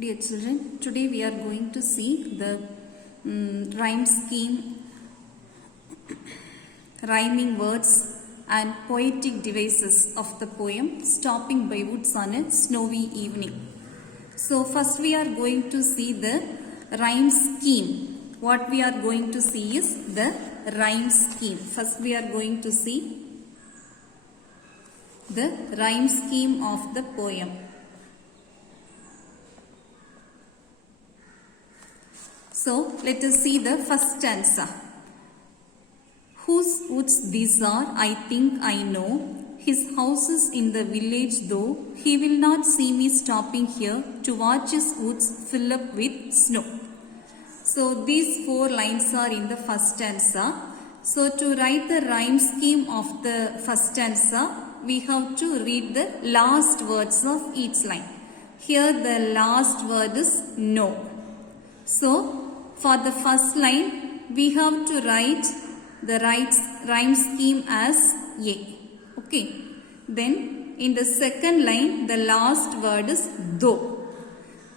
Dear children, today we are going to see the rhyme scheme, rhyming words and poetic devices of the poem Stopping by Woods on a Snowy Evening. So first we are going to see the rhyme scheme. What we are going to see is the rhyme scheme. First we are going to see the rhyme scheme of the poem. So let us see the first stanza. Whose woods these are, I think I know. His house is in the village though. He will not see me stopping here to watch his woods fill up with snow. So these four lines are in the first stanza. So to write the rhyme scheme of the first stanza, we have to read the last words of each line. Here the last word is no. So for the first line, we have to write the rhyme scheme as A. Okay. Then in the second line, the last word is though.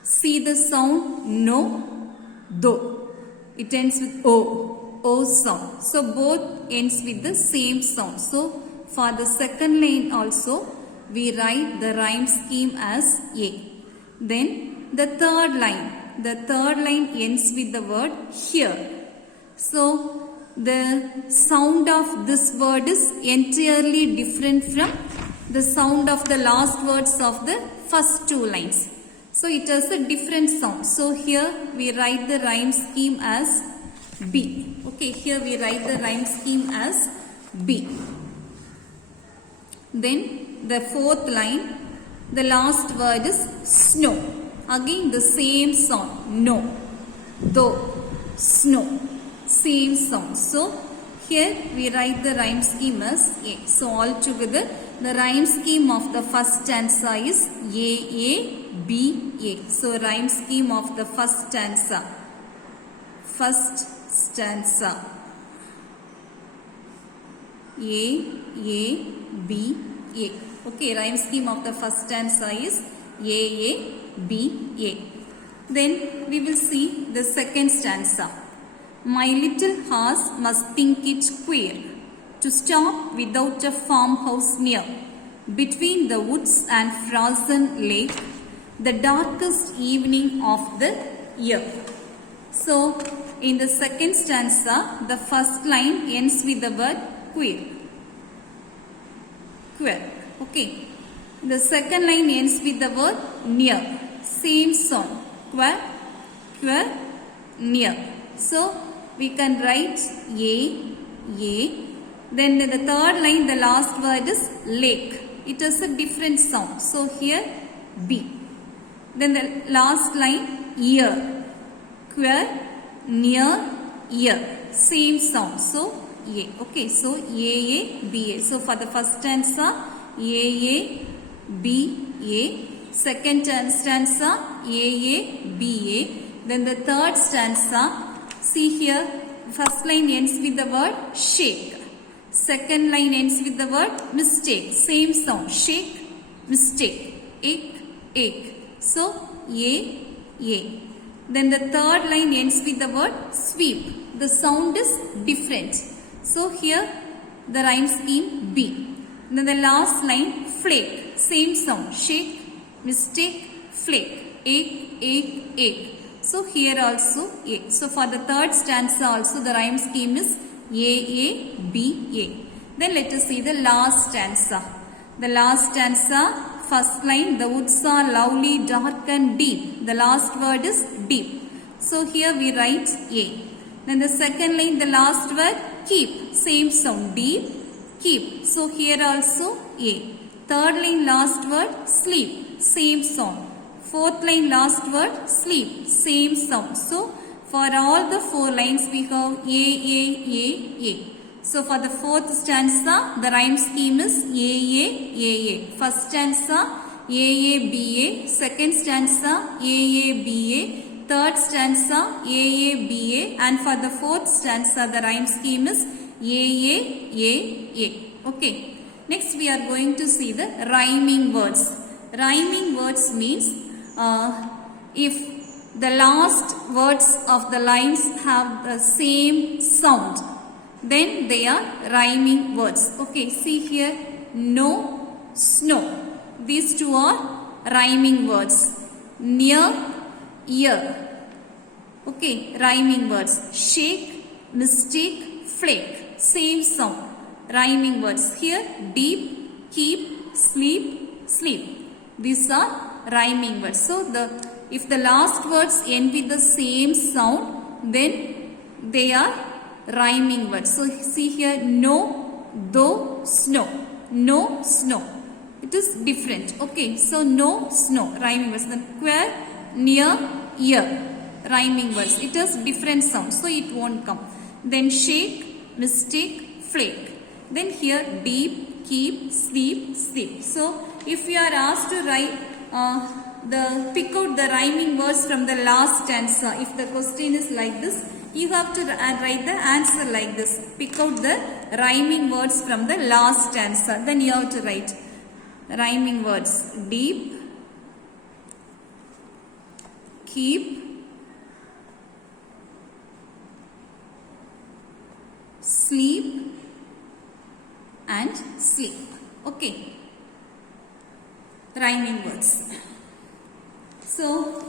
See the sound no, though. It ends with O sound. So both ends with the same sound. So for the second line also, we write the rhyme scheme as A. Then the third line. The third line ends with the word here. So the sound of this word is entirely different from the sound of the last words of the first two lines. So it has a different sound. So here we write the rhyme scheme as B. Okay, here we write the rhyme scheme as B. Then the fourth line, the last word is snow. Again the same sound, no, though, snow, same sound. So here we write the rhyme scheme as A. So all together the rhyme scheme of the first stanza is A, B, A. So rhyme scheme of the first stanza. A, B, A. Okay, rhyme scheme of the first stanza is A, B, A. Then we will see the second stanza. My little horse must think it queer to stop without a farmhouse near, between the woods and frozen lake, the darkest evening of the year. So in the second stanza, the first line ends with the word queer. Okay. The second line ends with the word near. Same sound. Queer, near. So we can write A. Then the third line, the last word is lake. It has a different sound. So here B. Then the last line year. Queer, near, year. Same sound. So A. Okay. So A, B, A. So for the first stanza, A, B, A. Second stanza, A, B, A. Then the third stanza, see here, first line ends with the word shake. Second line ends with the word mistake. Same sound, shake, mistake, ache. So A. Then the third line ends with the word sweep. The sound is different. So here the rhyme scheme B. Then the last line flake. Same sound, shake, mistake, flake, ache. So here also A. So for the third stanza also the rhyme scheme is A, B, A. Then let us see the last stanza. The last stanza, first line, the woods are lovely, dark and deep. The last word is deep. So here we write A. Then the second line, the last word keep. Same sound, deep, keep. So here also A. Third line, last word sleep. Same sound. Fourth line, last word sleep. Same sound. So for all the four lines we have A. So for the fourth stanza, the rhyme scheme is A. First stanza A, B, A. Second stanza A, B, A. Third stanza A, B, A. And for the fourth stanza, the rhyme scheme is A. Okay. Next we are going to see the rhyming words. Rhyming words means if the last words of the lines have the same sound, then they are rhyming words. Okay, see here, no, snow. These two are rhyming words. Near, ear. Okay, rhyming words. Shake, mistake, flake. Same sound. Rhyming words. Here, deep, keep, sleep, sleep. These are rhyming words. So, if the last words end with the same sound, then they are rhyming words. So, see here, no, though, snow. No, snow. It is different. Okay, so no, snow. Rhyming words. Then queer, near, ear. Rhyming words. It has different sounds, so it won't come. Then shake, mistake, flake. Then here deep, keep, sleep, sleep. So if you are asked to write pick out the rhyming words from the last stanza, if the question is like this, you have to write the answer like this. Pick out the rhyming words from the last stanza. Then you have to write rhyming words. Deep, keep, sleep and sleep. Okay, rhyming words. So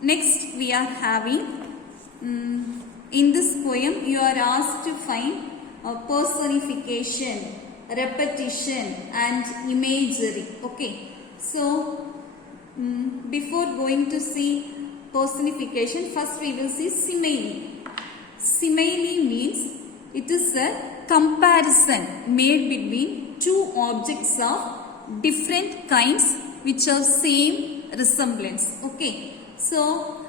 next we are having in this poem you are asked to find a personification, repetition and imagery. Okay, so before going to see personification, first we will see simile. Simile means it is a comparison made between two objects of different kinds which have same resemblance. Okay, so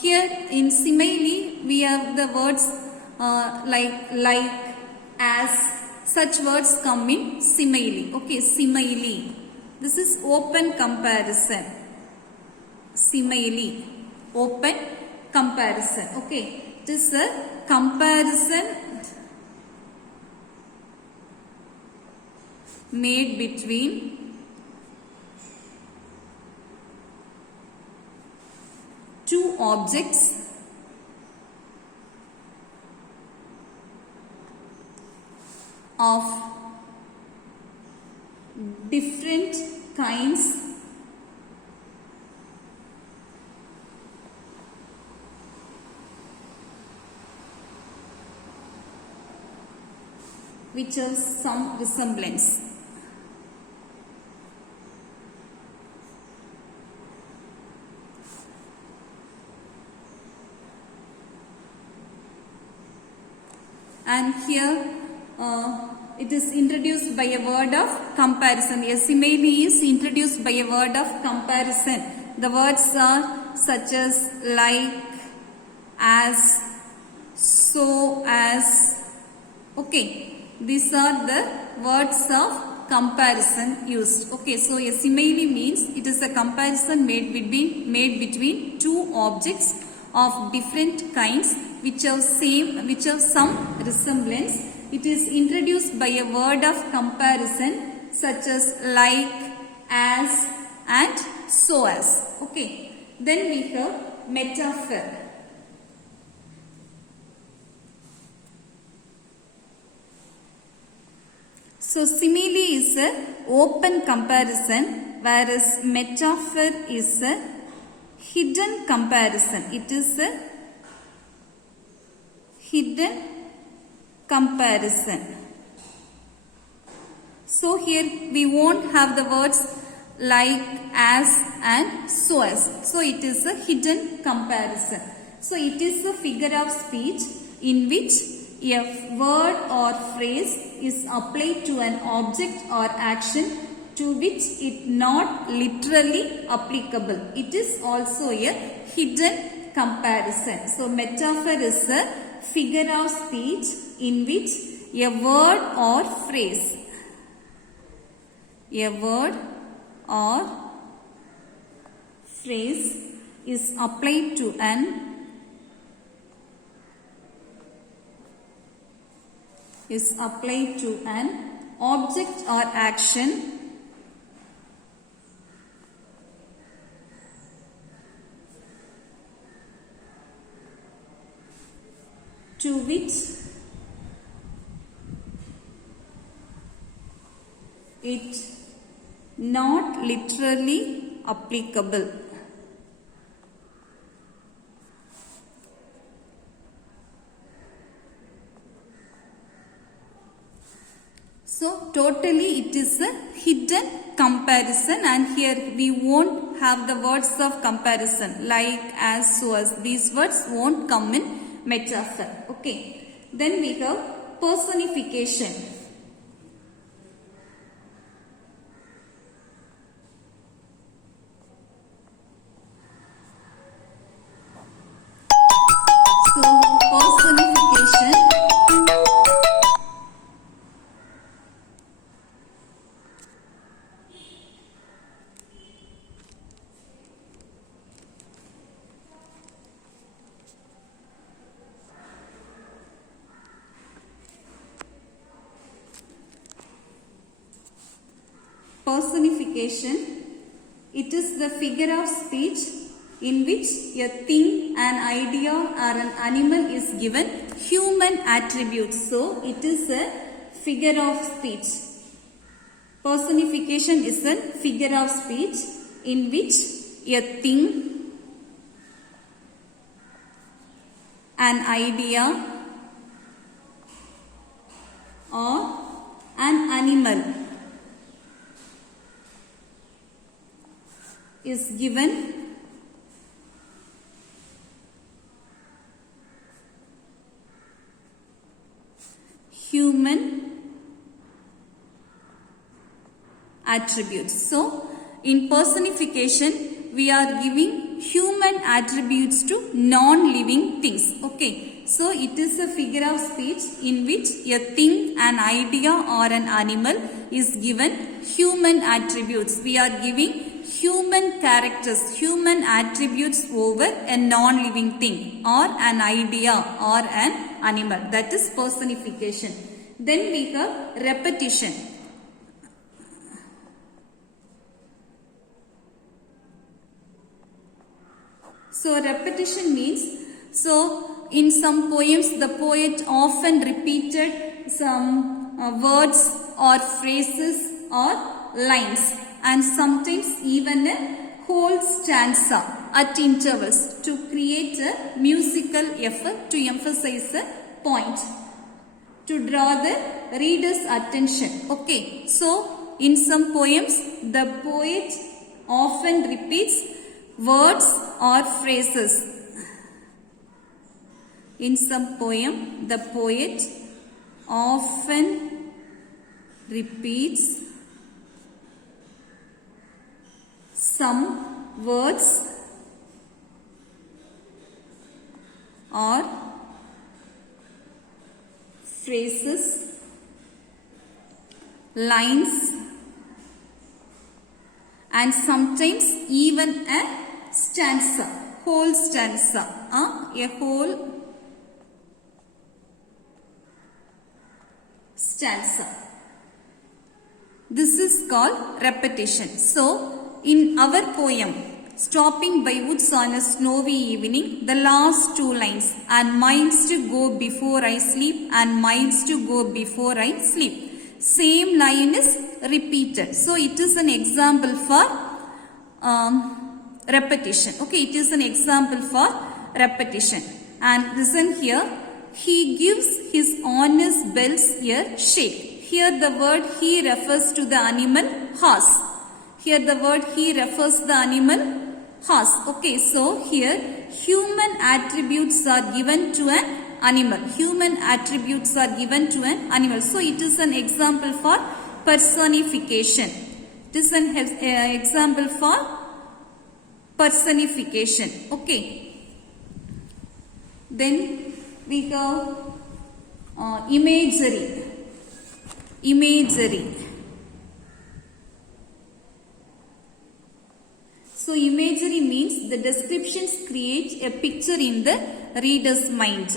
here in simile we have the words like, as, such words come in simile. Okay, simile. This is open comparison. Simile, open comparison. Okay, it is a comparison made between two objects of different kinds which have some resemblance. And here it is introduced by a word of comparison. A simile is introduced by a word of comparison. The words are such as like, as, so as. Okay, these are the words of comparison used. Okay, so a simile means it is a comparison made between two objects of different kinds which have some resemblance. It is introduced by a word of comparison such as like, as and so as. Okay, then we have metaphor. So simile is a open comparison, whereas metaphor is a hidden comparison. It is a hidden comparison. So here we won't have the words like, as and so as. So it is a hidden comparison. So it is a figure of speech in which a word or phrase is applied to an object or action to which it not literally applicable. It is also a hidden comparison. So metaphor is a figure of speech in which a word or phrase is applied to an object or action to which it not literally applicable. So totally it is a hidden comparison, and here we won't have the words of comparison like, as, so as. These words won't come in metaphor. Okay. Then we have personification. So personification personification, it is the figure of speech in which a thing, an idea or an animal is given human attributes. So it is a figure of speech. Personification is a figure of speech in which a thing, an idea or an animal is given human attributes. So in personification we are giving human attributes to non-living things. Okay. So it is a figure of speech in which a thing, an idea or an animal is given human attributes. We are giving human characters, human attributes over a non-living thing or an idea or an animal. That is personification. Then we have repetition. So repetition means, so in some poems the poet often repeated some words or phrases or lines, and sometimes even a whole stanza at intervals to create a musical effort, to emphasize a point, to draw the reader's attention. Okay, so in some poems the poet often repeats words or phrases. In some poem the poet often repeats some words or phrases, lines, and sometimes even a stanza, whole stanza, a whole stanza. This is called repetition. So in our poem, Stopping by Woods on a Snowy Evening, the last two lines, and miles to go before I sleep, and miles to go before I sleep. Same line is repeated. So it is an example for repetition. Okay, it is an example for repetition. And listen here, he gives his honest bells a shake. Here the word he refers to the animal horse. Here the word he refers to the animal horse. Okay, so here human attributes are given to an animal. Human attributes are given to an animal. So it is an example for personification. It is an example for personification. Okay. Then we have imagery. Imagery. So imagery means the descriptions create a picture in the reader's mind.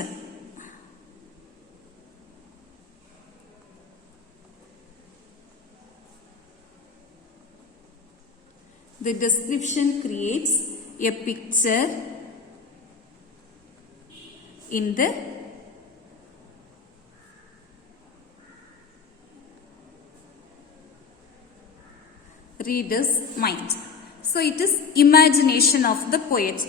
The description creates a picture in the reader's mind. So it is imagination of the poet.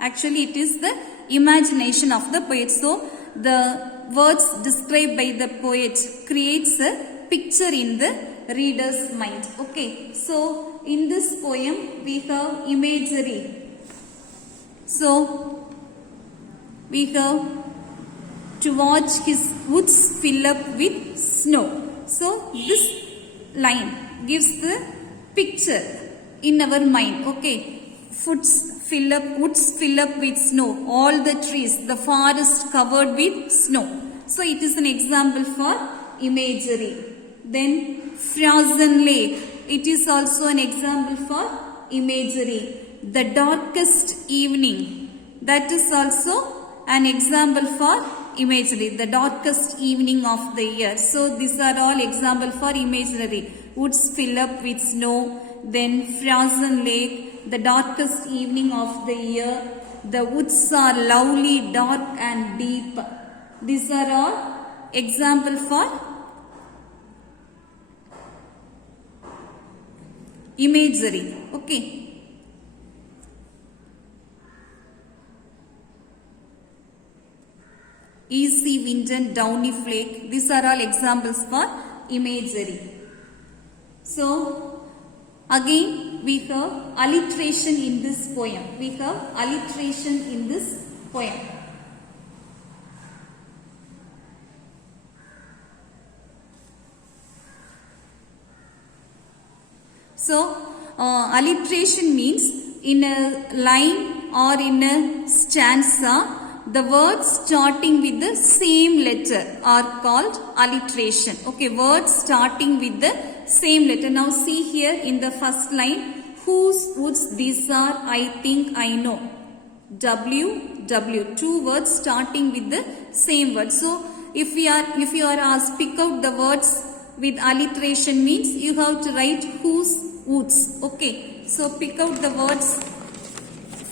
Actually it is the imagination of the poet. So the words described by the poet creates a picture in the reader's mind. Okay, so in this poem we have imagery. So we have to watch his woods fill up with snow. So this line gives the picture in our mind. Okay, woods fill up with snow. All the trees, the forest covered with snow. So it is an example for imagery. Then frozen lake. It is also an example for imagery. The darkest evening. That is also an example for imagery. The darkest evening of the year. So these are all example for imagery. Woods fill up with snow. Then frozen lake. The darkest evening of the year. The woods are lovely, dark and deep. These are all example for imagery. Okay. Easy wind and downy flake. These are all examples for imagery. So again we have alliteration in this poem. We have alliteration in this poem. So alliteration means in a line or in a stanza, the words starting with the same letter are called alliteration. Okay, words starting with the same letter. Now see here in the first line, whose woods these are, I think, I know. W, W. Two words starting with the same word. So if you are asked pick out the words with alliteration means you have to write whose woods. Okay, so pick out the words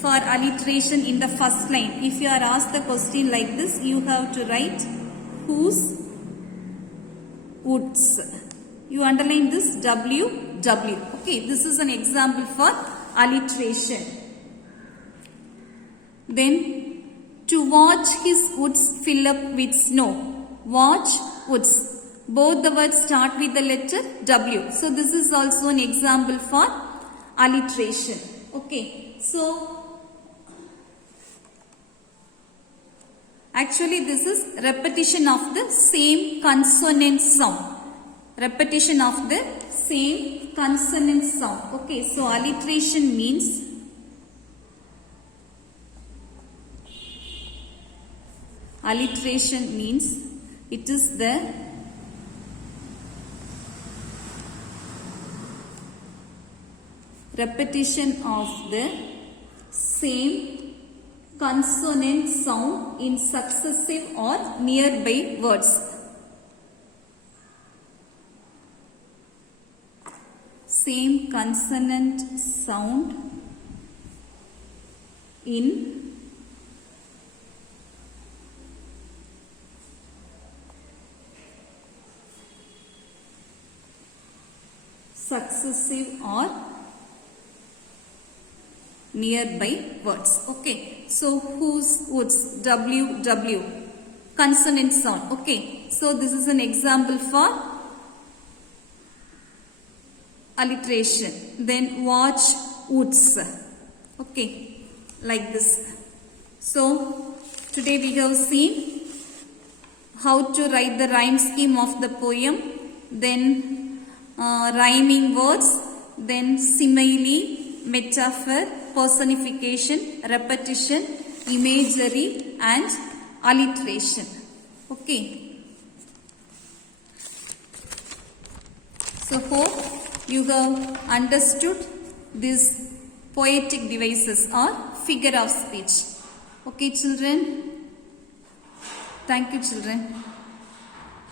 for alliteration in the first line. If you are asked the question like this, you have to write whose woods. You underline this W, W. Okay, this is an example for alliteration. Then to watch his woods fill up with snow. Watch woods. Both the words start with the letter W. So this is also an example for alliteration. Okay, so actually this is repetition of the same consonant sound. Repetition of the same consonant sound. Okay, so alliteration means it is the repetition of the same consonant sound in successive or nearby words. Same consonant sound in successive or nearby words. Okay, so whose woods, W, W, consonant sound. Okay, so this is an example for alliteration. Then watch woods. Okay, like this. So today we have seen how to write the rhyme scheme of the poem, then rhyming words, then simile, metaphor, personification, repetition, imagery and alliteration. Okay. So hope you have understood these poetic devices or figure of speech. Okay children. Thank you children.